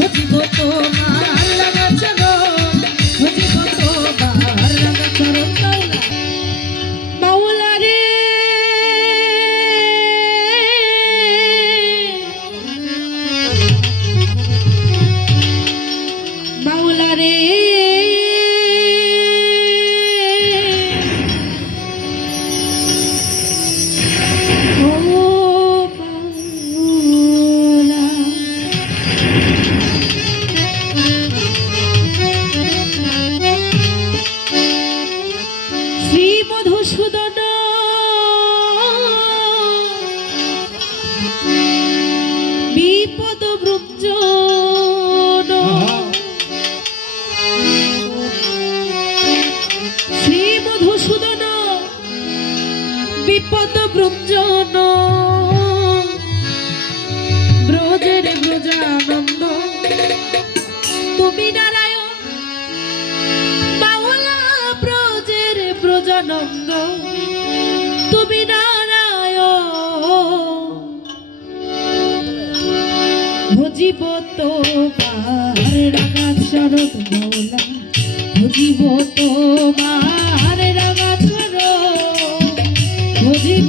ক্ষতি হতো poder. তো পার ডাকা শরৎ মৌলা ভুজিব তোমার রাঙা শরৎ ভুজিব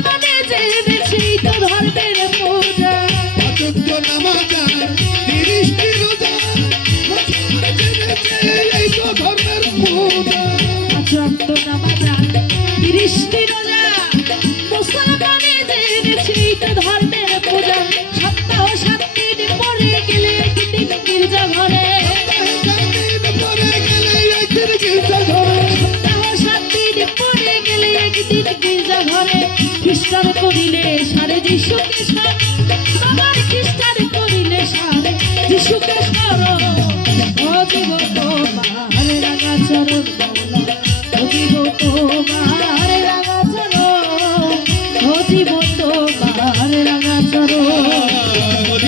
যিশুকে সবার খ্রিস্টার করিলে সারে যিশুকে সর ও জীবন তোমার রাঙা চরণ ও জীবন তোমার রাঙা চরণ ও জীবন তোমার রাঙা চরণ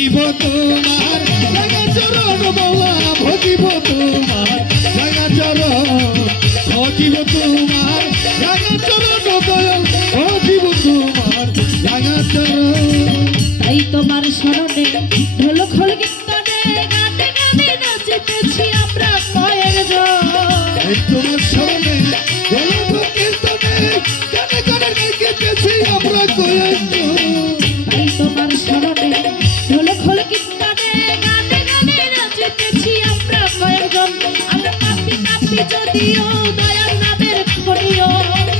ভজিব তোমার। রাঙা চরণ বাবা ভজিব তোমার। রাঙা চরণ ভজিব তোমার। রাঙা চরণ দয়াল ভজিব তোমার। রাঙা চরণ। তাই তোমার স্মরণে ঢোল খোল কীর্তনে গানে গানে নাচতেছি আমরা কয়েকজন এই তোমার স্মরণে গলব পাপি যদিও দয়াল নামের খড়িও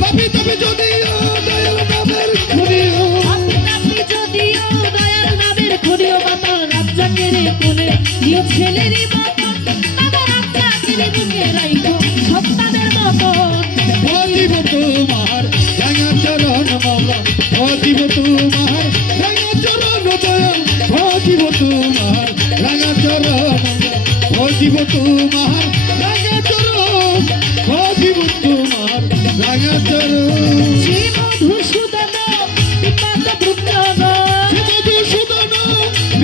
পাপি তবে যদিও দয়াল নামের খুনিও পাপি পাপি যদিও দয়াল নামের খড়িও মাতা রাজ্জাকের কোলে দিও ছেলের মতন। বাবা রাজ্জাকের বুকে রাইখো সন্তানের মতন। ভজিব তোমার রাঙা চরণ মাওলা ভজিব তোমার রাঙা চরণ দয়াল ভজিব তোমার রাঙা চরণ ভজিব তোমার রাঙা চরণ